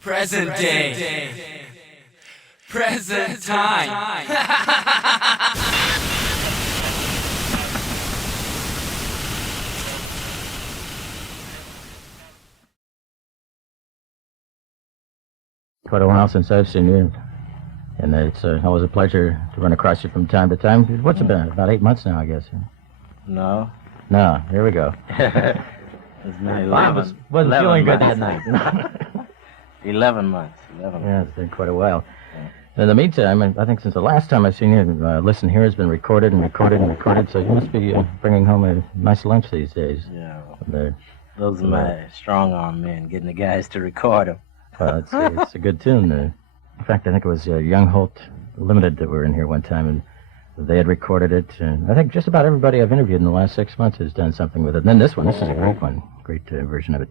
Present day. Present time. Quite a while since I've seen you, and it's always a pleasure to run across you from time to time. What's it been? About 8 months now, I guess. No. No, here we go. It's been 11. I wasn't feeling good that night. 11 months. 11 Yeah, months. it's been quite a while. In the meantime, I think since the last time I've seen you, Listen Here has been recorded and recorded and recorded, so you must be bringing home a nice lunch these days. Yeah. Well, Those are my strong-arm men, getting the guys to record them. it's a good tune. In fact, I think it was Young Holt Limited that were in here one time, and they had recorded it. And I think just about everybody I've interviewed in the last 6 months has done something with it. And then this is a great one, great version of it.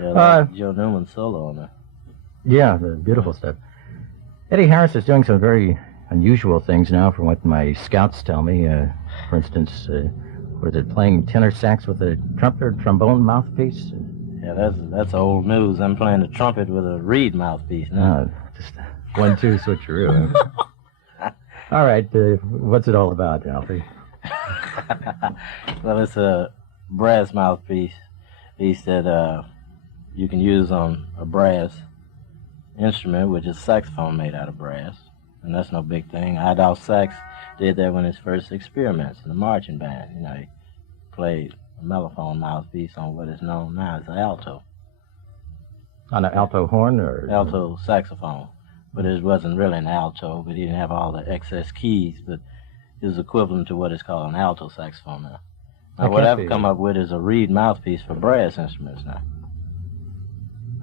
Yeah, like Joe Newman solo on it. Yeah, the beautiful stuff. Eddie Harris is doing some very unusual things now, from what my scouts tell me. For instance, was it playing tenor sax with a trumpet or trombone mouthpiece? Yeah, that's old news. I'm playing the trumpet with a reed mouthpiece now. No, just 1-2 switcheroo. All right, what's it all about, Alfie? Well, it's a brass mouthpiece that you can use on a brass instrument, which is a saxophone made out of brass, and that's no big thing. AIDE sax did that when his first experiments in the marching band. You know, he played a mellophone mouthpiece on what is known now as an alto. On an alto horn or alto saxophone, but it wasn't really an alto. But he didn't have all the excess keys. But it was equivalent to what is called an alto saxophone now. Now, what I've come up with is a reed mouthpiece for brass instruments now.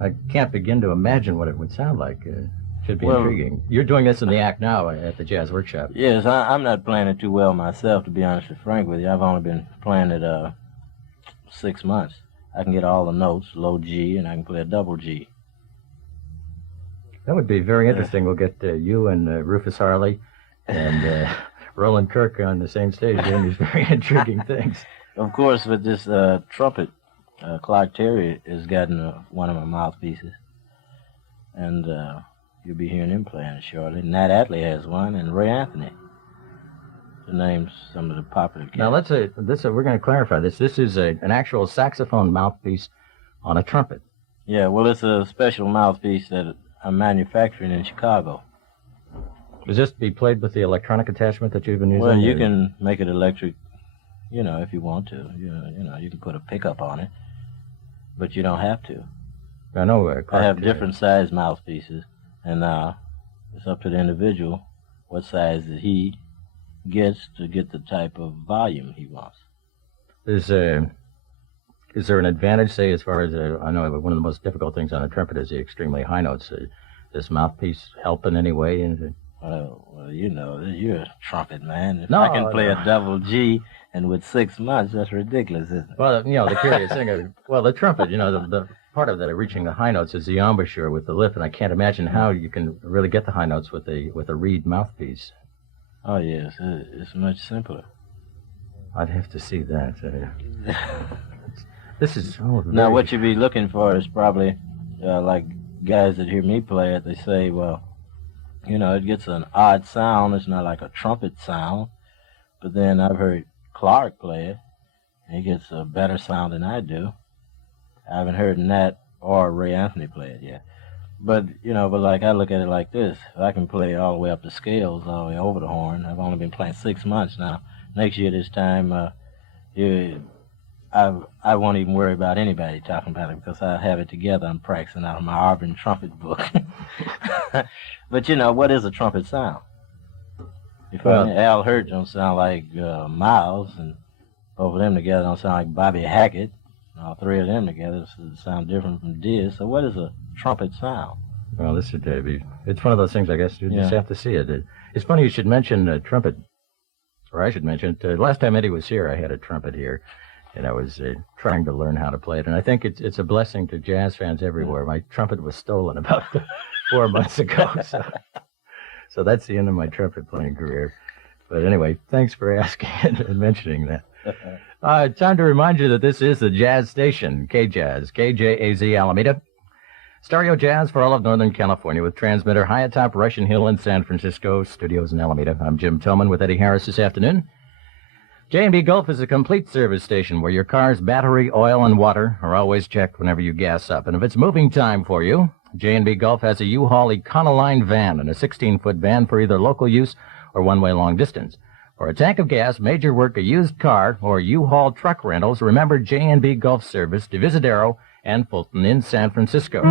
I can't begin to imagine what it would sound like. Should be intriguing. You're doing this in the act now at the Jazz Workshop. Yes, I'm not playing it too well myself, to be honest and frank with you. I've only been playing it 6 months. I can get all the notes, low G, and I can play a double G. That would be very interesting. We'll get you and Rufus Harley and Roland Kirk on the same stage doing these very intriguing things. Of course, with this trumpet, Clark Terry has gotten one of my mouthpieces, and you'll be hearing him playing it shortly. Nat Atlee has one, and Ray Anthony, to name some of the popular cats. Now, we're going to clarify this. This is an actual saxophone mouthpiece on a trumpet. Yeah, well, it's a special mouthpiece that I'm manufacturing in Chicago. Does this be played with the electronic attachment that you've been using? Well, you can make it electric, if you want to. You can put a pickup on it, but you don't have to. I know. I have different size mouthpieces, and it's up to the individual what size that he gets to get the type of volume he wants. Is there an advantage, say, as far as, I know one of the most difficult things on a trumpet is the extremely high notes. Does mouthpiece help in any way? Well, you're a trumpet man. If I can play a double G, and with 6 months, that's ridiculous, isn't it? Well, the curious thing is, the trumpet, the part of that of reaching the high notes is the embouchure with the lip, and I can't imagine how you can really get the high notes with a reed mouthpiece. Oh, yes, it's much simpler. I'd have to see that. This is... Now, what you'd be looking for is probably, like guys that hear me play it, they say, well, it gets an odd sound. It's not like a trumpet sound. But then I've heard Clark play it, and he gets a better sound than I do. I haven't heard Nat or Ray Anthony play it yet. But, like I look at it like this. If I can play all the way up the scales, all the way over the horn. I've only been playing 6 months now. Next year this time, I won't even worry about anybody talking about it because I have it together. I'm practicing out of my Auburn trumpet book. But, what is a trumpet sound? Al Hurt don't sound like Miles, and both of them together don't sound like Bobby Hackett. All three of them together sound different from Diz. So what is a trumpet sound? Well, this would be... It's one of those things, I guess, you just have to see it. It's funny you should mention trumpet, or I should mention it. Last time Eddie was here, I had a trumpet here, and I was trying to learn how to play it. And I think it's a blessing to jazz fans everywhere. My trumpet was stolen about 4 months ago, so that's the end of my trumpet playing career. But anyway, thanks for asking and mentioning that. Time to remind you that this is the Jazz Station, KJAZ, KJAZ Alameda. Stereo Jazz for all of Northern California with transmitter high atop Russian Hill in San Francisco, studios in Alameda. I'm Jim Toman with Eddie Harris this afternoon. J&B Gulf is a complete service station where your car's battery, oil, and water are always checked whenever you gas up. And if it's moving time for you, J&B Gulf has a U-Haul Econoline van and a 16-foot van for either local use or one-way long distance. For a tank of gas, major work, a used car, or U-Haul truck rentals, remember J&B Gulf Service, Divisadero, and Fulton in San Francisco.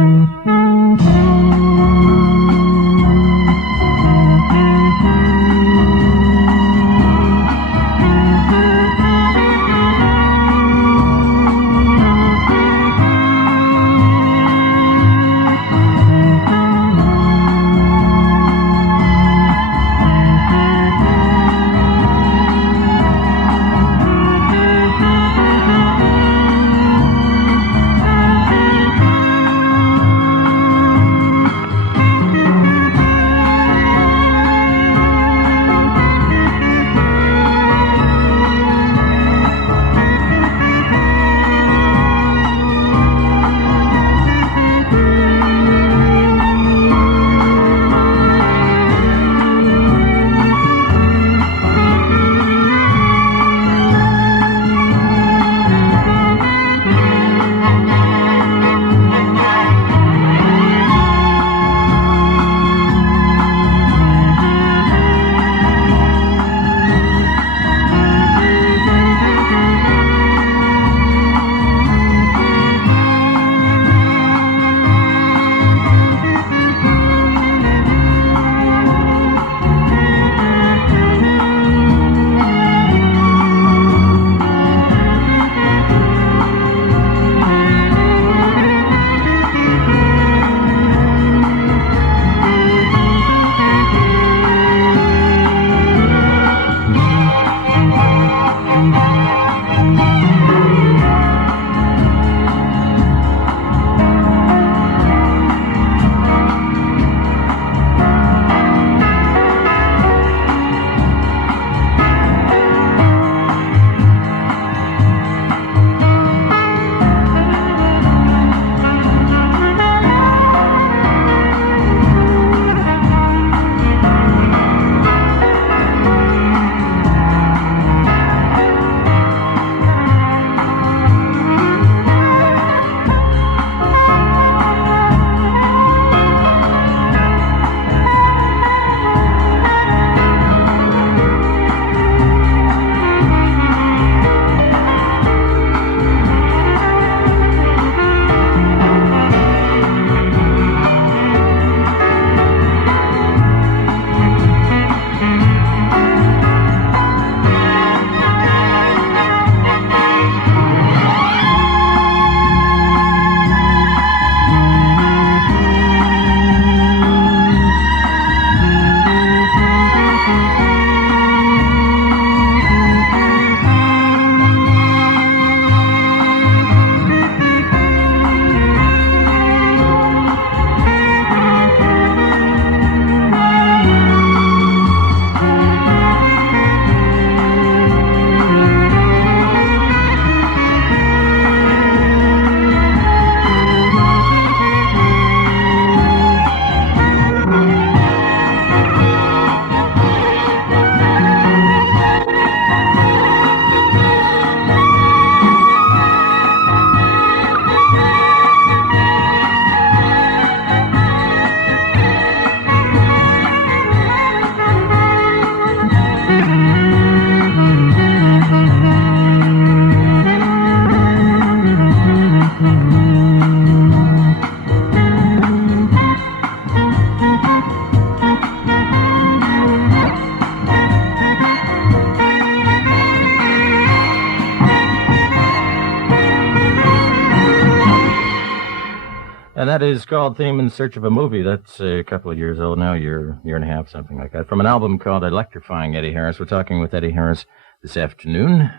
And that is called Theme in Search of a Movie. That's a couple of years old now, year and a half, something like that. From an album called Electrifying Eddie Harris. We're talking with Eddie Harris this afternoon,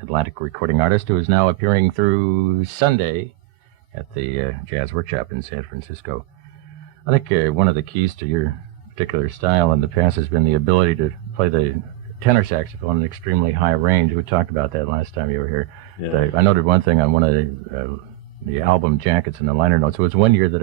Atlantic recording artist who is now appearing through Sunday at the Jazz Workshop in San Francisco. I think one of the keys to your particular style in the past has been the ability to play the tenor saxophone in extremely high range. We talked about that last time you were here. Yeah. I noted one thing on one of the album jackets and the liner notes. It was one year that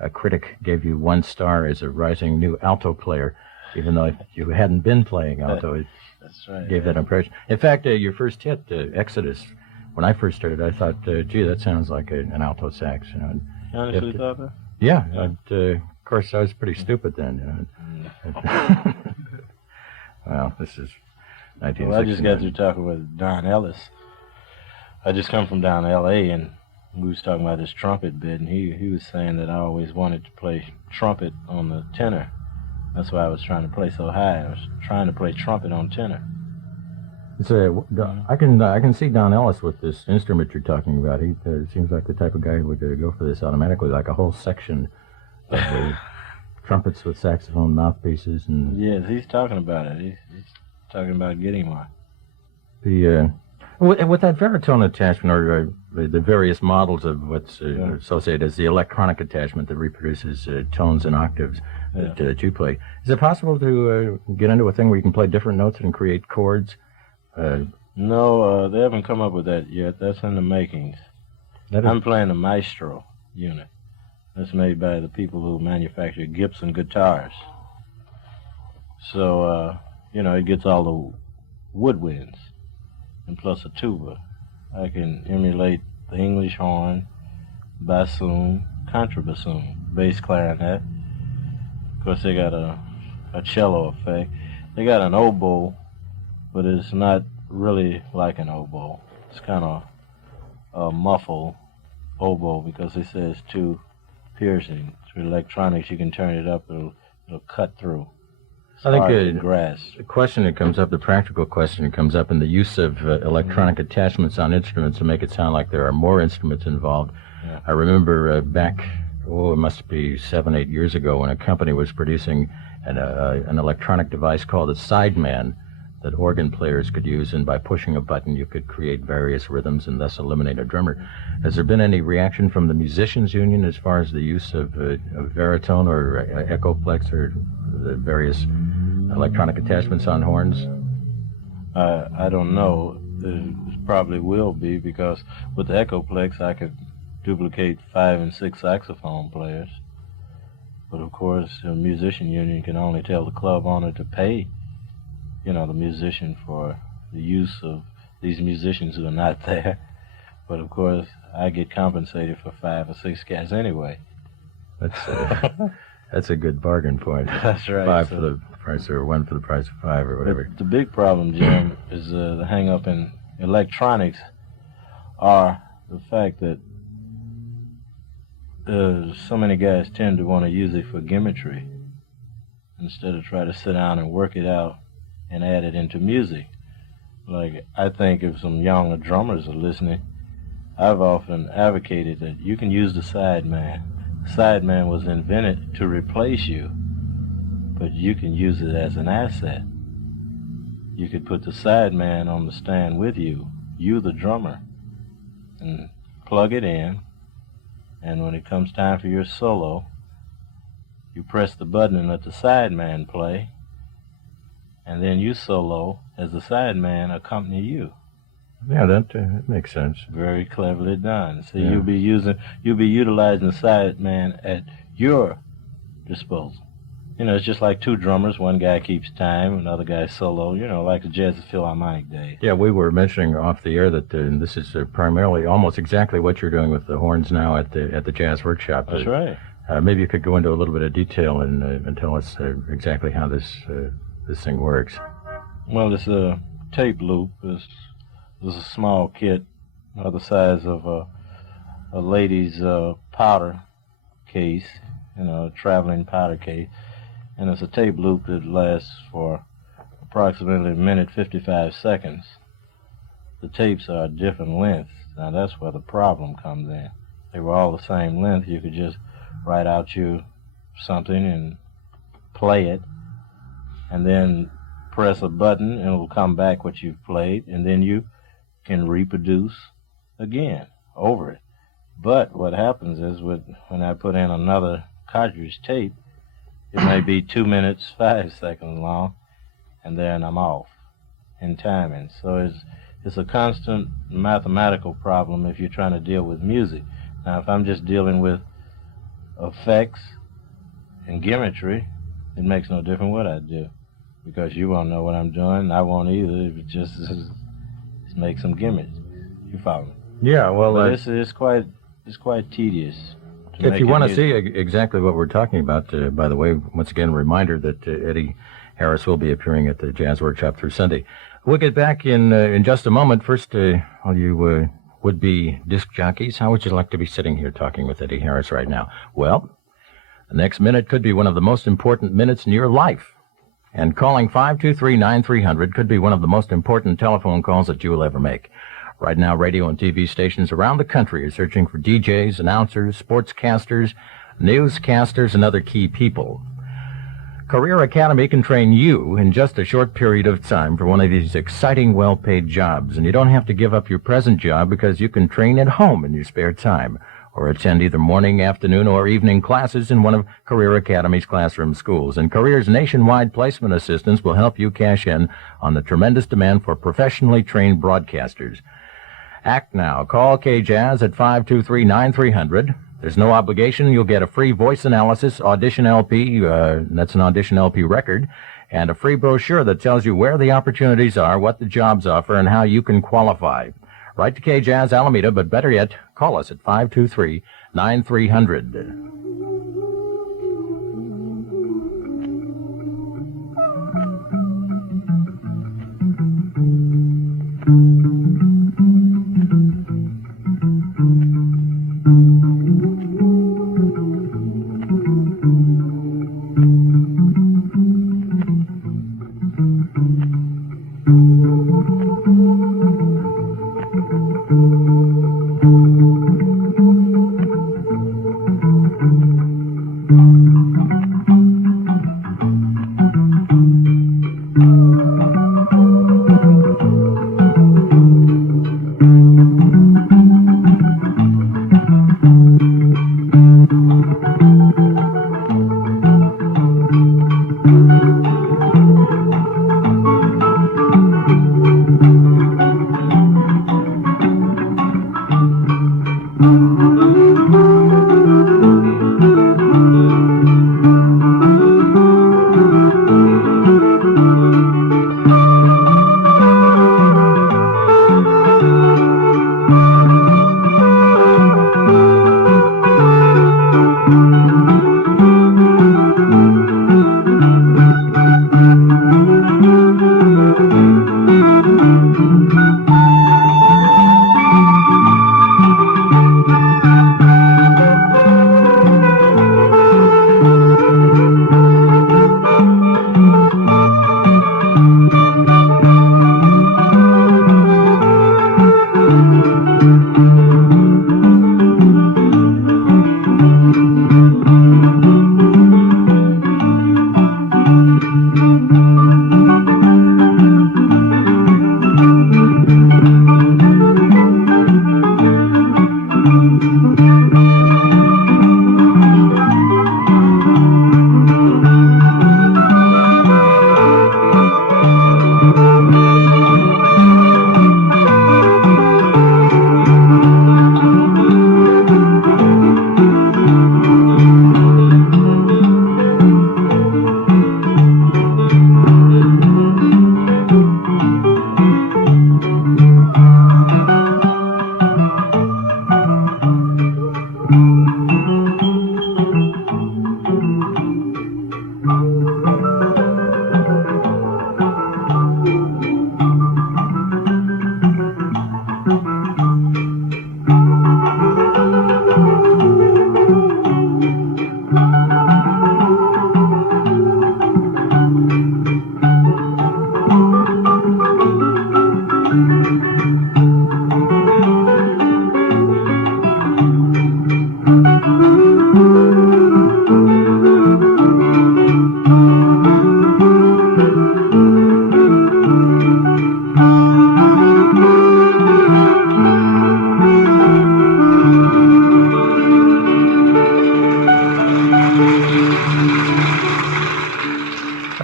a critic gave you 1 star as a rising new alto player, even though you hadn't been playing alto. It That's right. gave that impression. In fact, your first hit, Exodus, when I first started, I thought, gee, that sounds like an alto sax. You know. You honestly thought that? Yeah. Of course, I was pretty stupid then. You know. Well, this is 1969. Well, I just got through talking with Don Ellis. I just come from down L.A., and we was talking about this trumpet bit, and he was saying that I always wanted to play trumpet on the tenor. That's why I was trying to play so high. I was trying to play trumpet on tenor. I can see Don Ellis with this instrument you're talking about. He seems like the type of guy who would go for this automatically, like a whole section of trumpets with saxophone mouthpieces. And yes, he's talking about it. He's talking about getting one. With that baritone attachment, or the various models of what's associated as the electronic attachment that reproduces tones and octaves that you play, is it possible to get into a thing where you can play different notes and create chords? No, they haven't come up with that yet. That's in the makings. I'm playing the Maestro unit. That's made by the people who manufacture Gibson guitars. So, it gets all the woodwinds, and plus a tuba. I can emulate the English horn, bassoon, contrabassoon, bass clarinet. Of course, they got a cello effect. They got an oboe, but it's not really like an oboe. It's kind of a muffled oboe because they say it's too piercing. Through electronics, you can turn it up, it'll cut through. It's I think the question that comes up, the practical question that comes up in the use of electronic attachments on instruments to make it sound like there are more instruments involved. Yeah. I remember back, it must be 7, 8 years ago, when a company was producing an electronic device called a sideman that organ players could use, and by pushing a button you could create various rhythms and thus eliminate a drummer. Has there been any reaction from the musicians union as far as the use of baritone or echoplex or the various electronic attachments on horns? I don't know. It probably will be, because with the echoplex I could duplicate 5 and 6 saxophone players. But of course, the musician union can only tell the club owner to pay the musician for the use of these musicians who are not there. But of course, I get compensated for 5 or 6 guys anyway. That's a good bargain point. That's right. 5 for the price, or 1 for the price of 5, or whatever. But the big problem, Jim, is the hang-up in electronics are the fact that so many guys tend to want to use it for gimmickry instead of try to sit down and work it out and add it into music. Like, I think if some younger drummers are listening, I've often advocated that you can use the sideman. The sideman was invented to replace you, but you can use it as an asset. You could put the sideman on the stand with you the drummer, and plug it in, and when it comes time for your solo, you press the button and let the sideman play, and then you solo as the sideman accompany you. Yeah, that makes sense. Very cleverly done. So you'll be utilizing the sideman at your disposal. It's just like 2 drummers. One guy keeps time, another guy solo. Like the Jazz Philharmonic days. Yeah, we were mentioning off the air that this is primarily almost exactly what you're doing with the horns now at the Jazz Workshop. That's right. Maybe you could go into a little bit of detail and tell us exactly how this thing works. Well, it's a tape loop. It's a small kit, the size of a lady's powder case, a traveling powder case. And it's a tape loop that lasts for approximately 1:55 seconds. The tapes are different lengths. Now that's where the problem comes in. They were all the same length. You could just write out you something and play it, and then press a button and it'll come back what you've played, and then you can reproduce again over it. But what happens is when I put in another cartridge tape, it may be 2 minutes, 5 seconds long, and then I'm off in timing. So it's a constant mathematical problem if you're trying to deal with music. Now, if I'm just dealing with effects and gimmickry, it makes no difference what I do, because you won't know what I'm doing, and I won't either. It just make some gimmicks. You follow me? Yeah, well, but it's quite tedious. If you want to see exactly what we're talking about, by the way, once again, a reminder that Eddie Harris will be appearing at the Jazz Workshop through Sunday. We'll get back in just a moment. First, all you would-be disc jockeys, how would you like to be sitting here talking with Eddie Harris right now? Well, the next minute could be one of the most important minutes in your life. And calling 523-9300 could be one of the most important telephone calls that you will ever make. Right now, radio and TV stations around the country are searching for DJs, announcers, sportscasters, newscasters, and other key people. Career Academy can train you in just a short period of time for one of these exciting, well-paid jobs. And you don't have to give up your present job because you can train at home in your spare time or attend either morning, afternoon, or evening classes in one of Career Academy's classroom schools. And Career's nationwide placement assistance will help you cash in on the tremendous demand for professionally trained broadcasters. Act now. Call KJAZ at 523-9300. There's no obligation. You'll get a free voice analysis audition LP, that's an audition LP record, and a free brochure that tells you where the opportunities are, what the jobs offer, and how you can qualify. Write to KJAZ Alameda, but better yet, call us at 523-9300.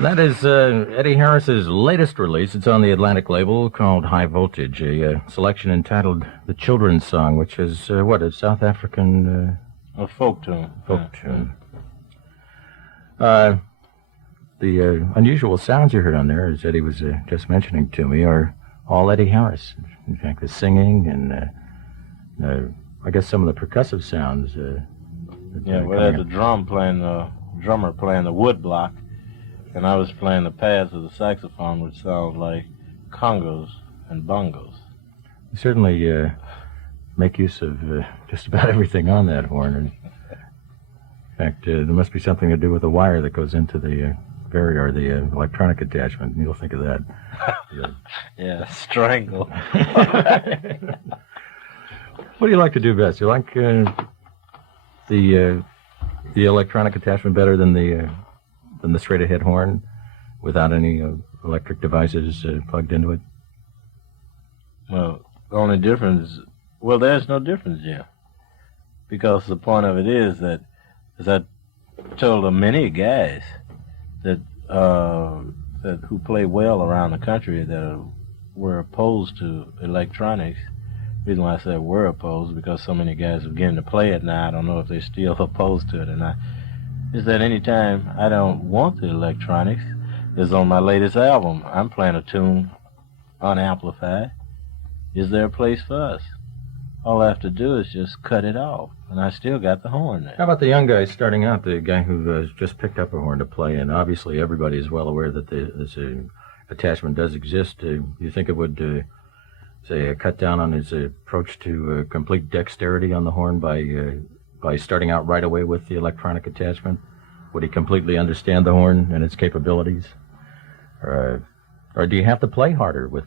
That is Eddie Harris's latest release. It's on the Atlantic label called High Voltage, a selection entitled The Children's Song, which is, a South African A folk tune. Folk tune. The unusual sounds you heard on there, as Eddie was just mentioning to me, are all Eddie Harris. In fact, the singing and I guess some of the percussive sounds. Yeah, we had the drummer playing the wood block, and I was playing the pads of the saxophone, which sounds like congos and bongos. You certainly make use of just about everything on that horn. And in fact, there must be something to do with the wire that goes into the the electronic attachment. You'll think of that. Yeah, strangle. What do you like to do best? You like the electronic attachment better than the straight ahead horn, without any electric devices plugged into it? Well, the only difference, there's no difference, Jim, because the point of it is that, as I told many guys that who play well around the country that were opposed to electronics. The reason why I said were opposed, because so many guys are beginning to play it now. I don't know if they're still opposed to it or not. Is that anytime I don't want the electronics, is on my latest album, I'm playing a tune unamplified. Is there a place for us? All I have to do is just cut it off, and I still got the horn there. How about the young guy starting out, the guy who has just picked up a horn to play, and obviously everybody is well aware that this attachment does exist. Do you think it would, say, cut down on his approach to complete dexterity on the horn by starting out right away with the electronic attachment? Would he completely understand the horn and its capabilities? Or do you have to play harder with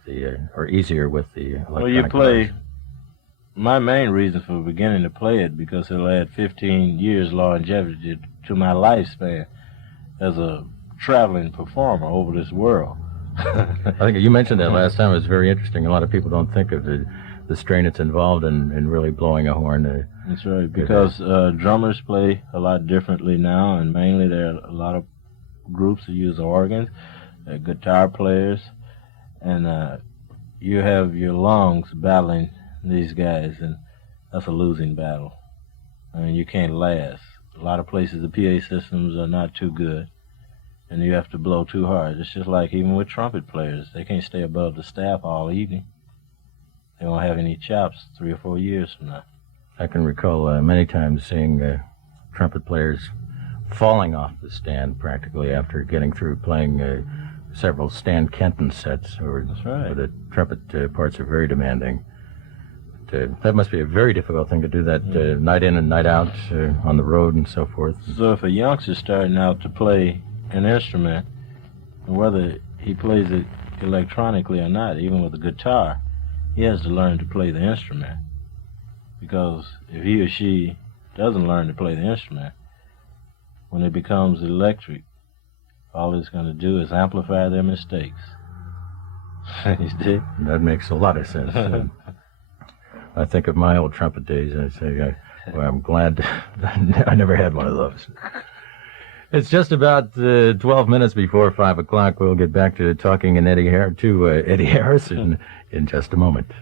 or easier with the electronic Well, you play... device? My main reason for beginning to play it, because it'll add 15 years longevity to my lifespan as a traveling performer over this world. I think you mentioned that last time. It was very interesting. A lot of people don't think of the strain that's involved in really blowing a horn. That's right, because drummers play a lot differently now, and mainly there are a lot of groups that use organs, guitar players, and you have your lungs battling these guys, and that's a losing battle. I mean, you can't last. A lot of places the PA systems are not too good, and you have to blow too hard. It's just like even with trumpet players. They can't stay above the staff all evening. They won't have any chops 3 or 4 years from now. I can recall many times seeing trumpet players falling off the stand practically after getting through playing several Stan Kenton sets. That's right. Where the trumpet parts are very demanding. That must be a very difficult thing to do, that night in and night out on the road and so forth. So if a youngster's starting out to play an instrument, whether he plays it electronically or not, even with a guitar, he has to learn to play the instrument. Because if he or she doesn't learn to play the instrument, when it becomes electric, all it's going to do is amplify their mistakes. You see? That makes a lot of sense. I think of my old trumpet days, and I say, I'm glad I never had one of those. It's just about 12 minutes before 5 o'clock. We'll get back to talking to Eddie Harris in just a moment.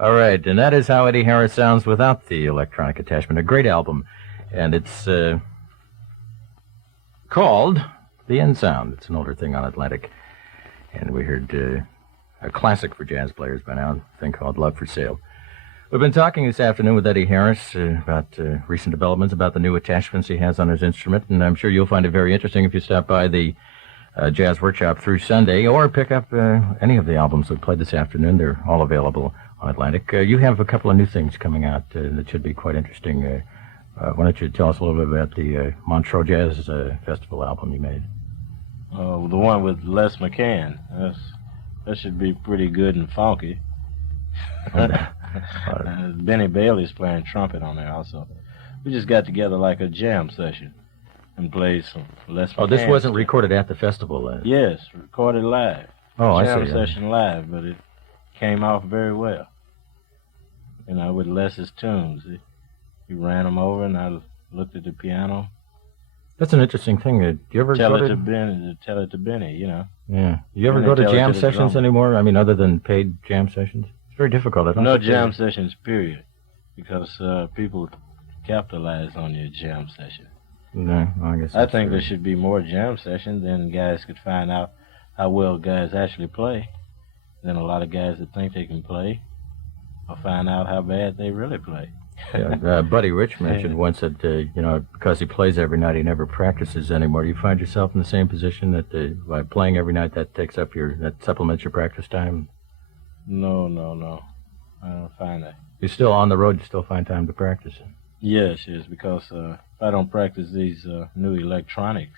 All right, and that is how Eddie Harris sounds without the electronic attachment. A great album, and it's called The End Sound. It's an older thing on Atlantic, and we heard a classic for jazz players by now, a thing called Love for Sale. We've been talking this afternoon with Eddie Harris about recent developments, about the new attachments he has on his instrument, and I'm sure you'll find it very interesting if you stop by the Jazz Workshop through Sunday, or pick up any of the albums we played this afternoon. They're all available on Atlantic. You have a couple of new things coming out that should be quite interesting. Why don't you tell us a little bit about the Montreux Jazz Festival album you made? The one with Les McCann. That should be pretty good and funky. Benny Bailey's playing trumpet on there also. We just got together like a jam session and played some Les McCann. Oh, this wasn't recorded at the festival? Yes, recorded live. Oh, jam I see. Session live, but it came off very well. You know, with Les's tunes. He ran them over, and I looked at the piano. That's an interesting thing. Do you ever tell go it to Benny, you know. Yeah. You ever go to jam sessions anymore? I mean, other than paid jam sessions? It's very difficult. No jam sessions, period, because people capitalize on your jam session. No, I guess. I think there should be more jam sessions, then guys could find out how well guys actually play. Then a lot of guys that think they can play will find out how bad they really play. Yeah, Buddy Rich mentioned once that, because he plays every night, he never practices anymore. Do you find yourself in the same position that by playing every night, that supplements your practice time? No. I don't find that. You're still on the road, you still find time to practice? Yes, because if I don't practice these new electronic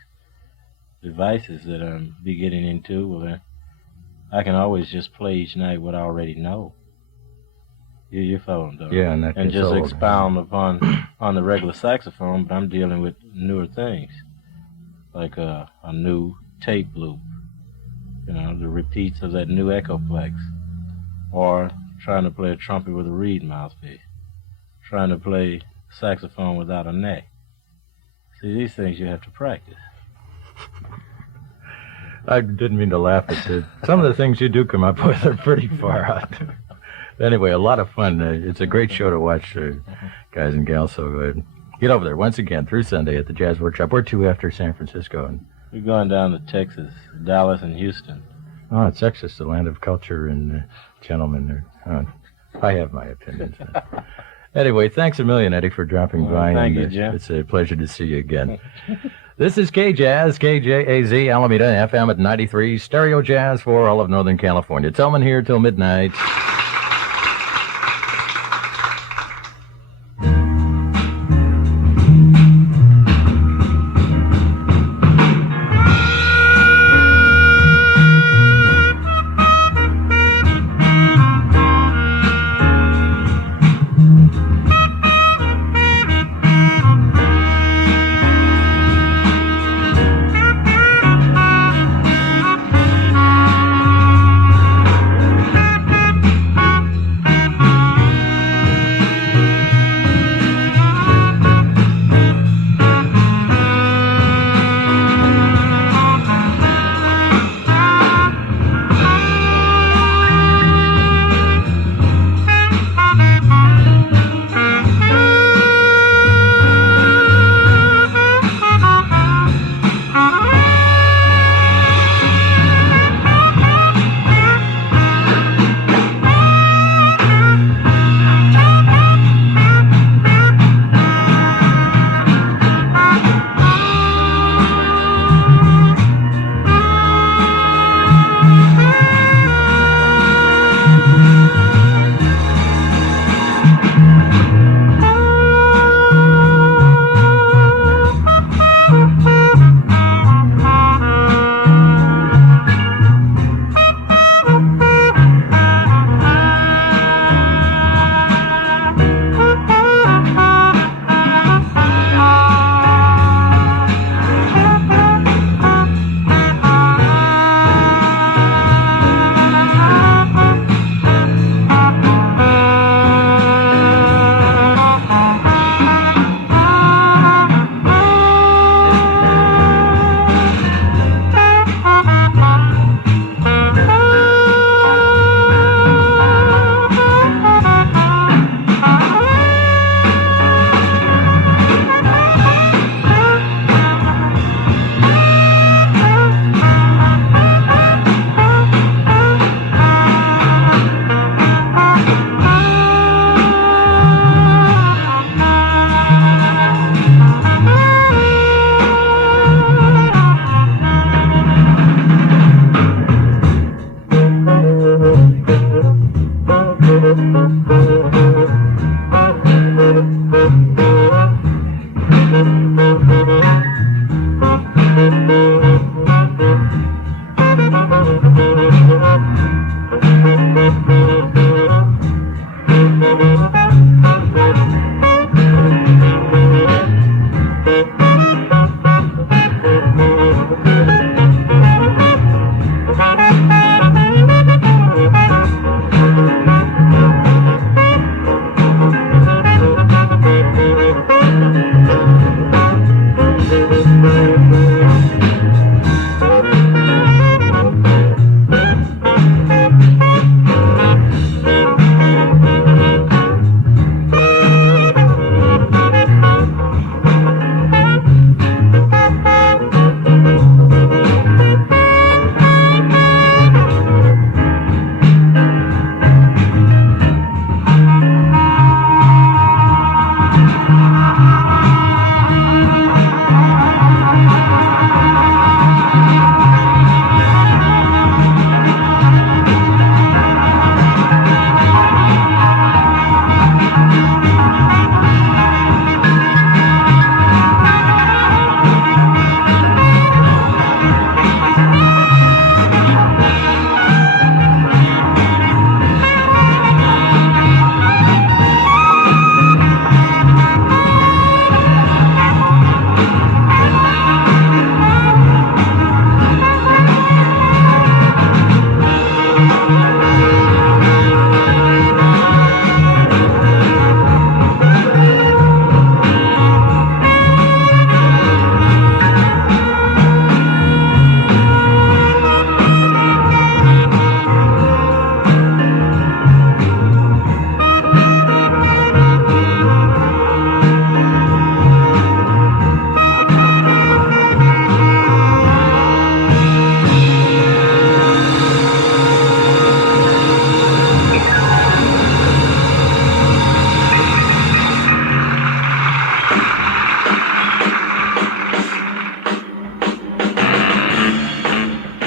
devices that I'm getting into, well, then I can always just play each night what I already know. You follow, though. Yeah, and just expound upon on the regular saxophone, but I'm dealing with newer things, like a new tape loop, the repeats of that new Echoplex, or trying to play a trumpet with a reed mouthpiece, trying to play saxophone without a neck. See, these things you have to practice. I didn't mean to laugh at it. Some of the things you do come up with are pretty far out. Anyway, a lot of fun. It's a great show to watch, guys and gals. So get over there once again through Sunday at the Jazz Workshop. Where to after San Francisco? We're going down to Texas, Dallas, and Houston. Oh, Texas, the land of culture and gentlemen. I have my opinions. Anyway, thanks a million, Eddie, for dropping by. Thank you, Jim. It's a pleasure to see you again. This is KJAZ, KJAZ, Alameda, FM at 93, stereo jazz for all of Northern California. Toman here till midnight.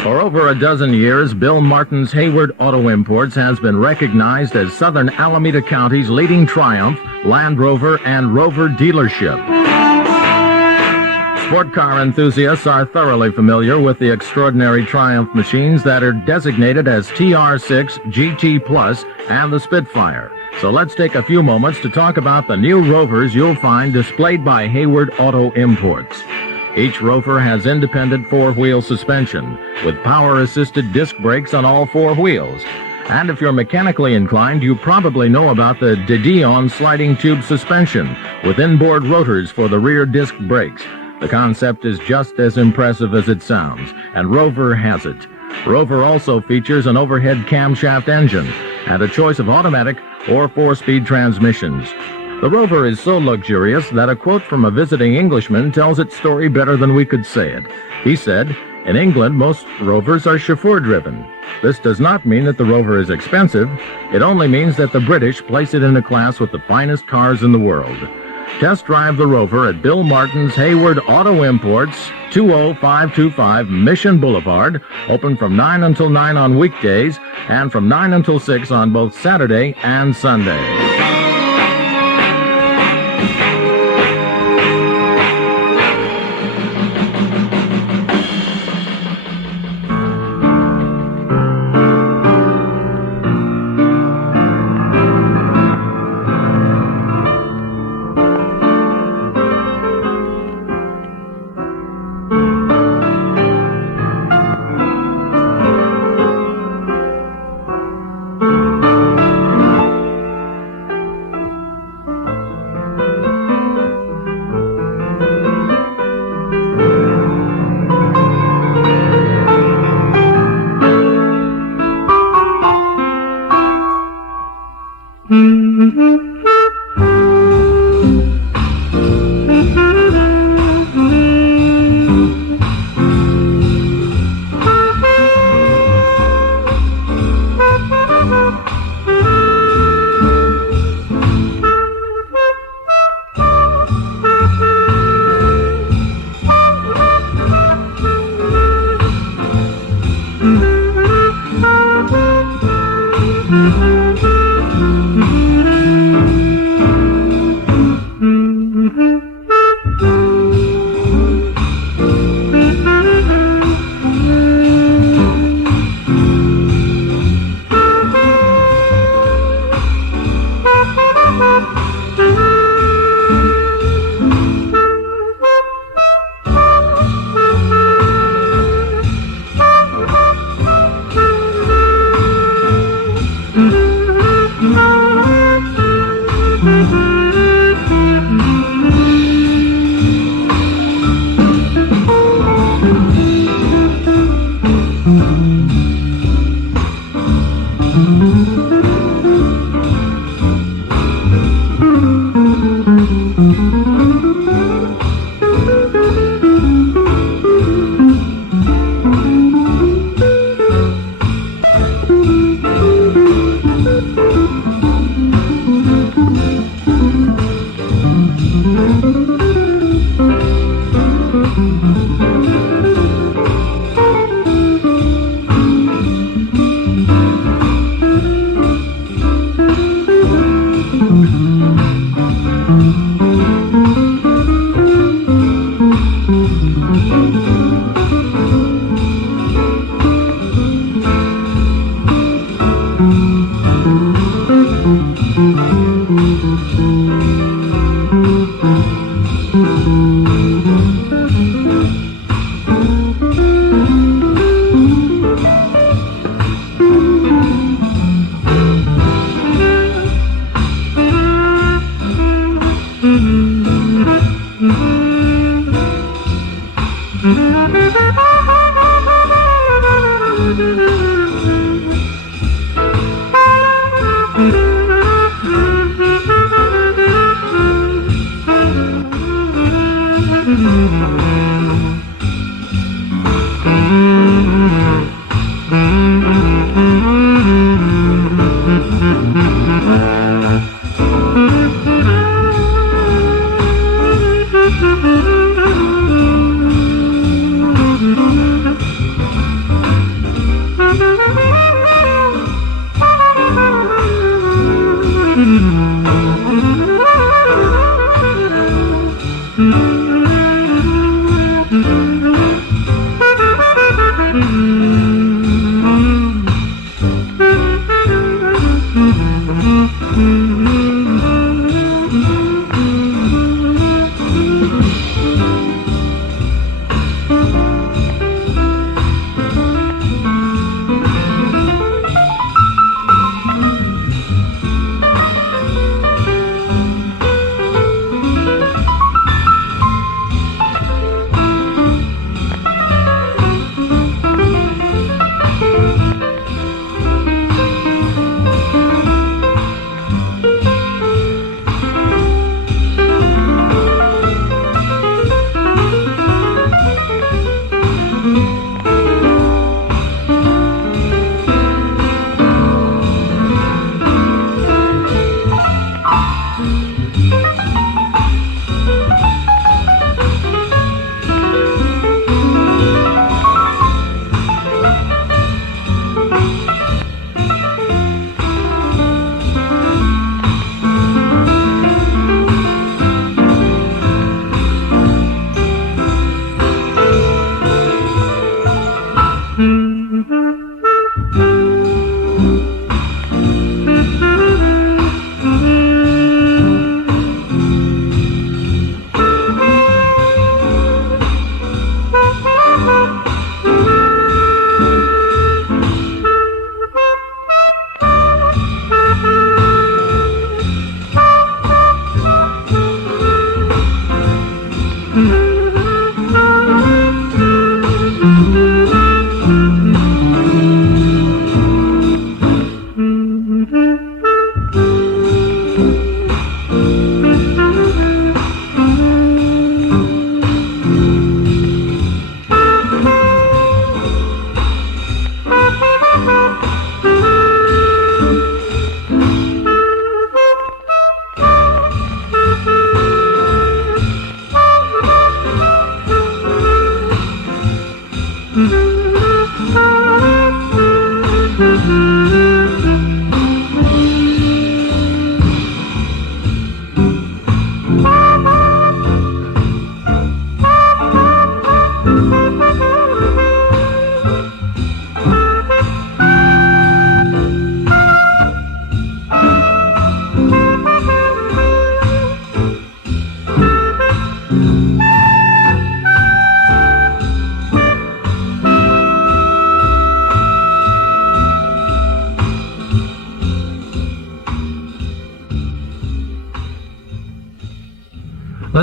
For over a dozen years, Bill Martin's Hayward Auto Imports has been recognized as Southern Alameda County's leading Triumph, Land Rover, and Rover dealership. Sport car enthusiasts are thoroughly familiar with the extraordinary Triumph machines that are designated as TR6, GT Plus, and the Spitfire. So let's take a few moments to talk about the new Rovers you'll find displayed by Hayward Auto Imports. Each Rover has independent four-wheel suspension with power-assisted disc brakes on all four wheels. And if you're mechanically inclined, you probably know about the de Dion sliding tube suspension with inboard rotors for the rear disc brakes. The concept is just as impressive as it sounds, and Rover has it. Rover also features an overhead camshaft engine and a choice of automatic or four-speed transmissions. The Rover is so luxurious that a quote from a visiting Englishman tells its story better than we could say it. He said, "In England, most Rovers are chauffeur-driven. This does not mean that the Rover is expensive. It only means that the British place it in a class with the finest cars in the world." Test drive the Rover at Bill Martin's Hayward Auto Imports, 20525 Mission Boulevard, open from 9 until 9 on weekdays and from 9 until 6 on both Saturday and Sunday.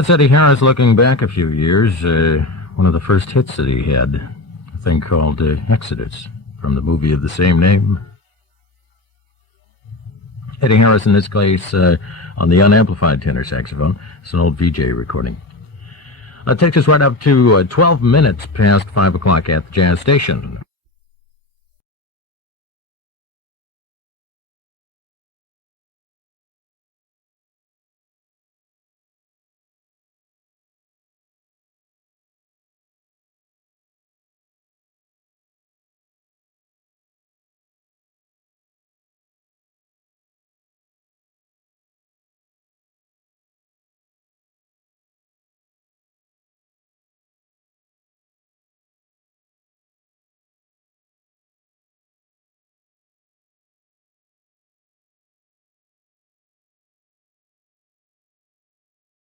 That's Eddie Harris looking back a few years. One of the first hits that he had, a thing called Exodus, from the movie of the same name. Eddie Harris, in this case, on the unamplified tenor saxophone. It's an old VJ recording. That takes us right up to 12 minutes past 5 o'clock at the Jazz Station.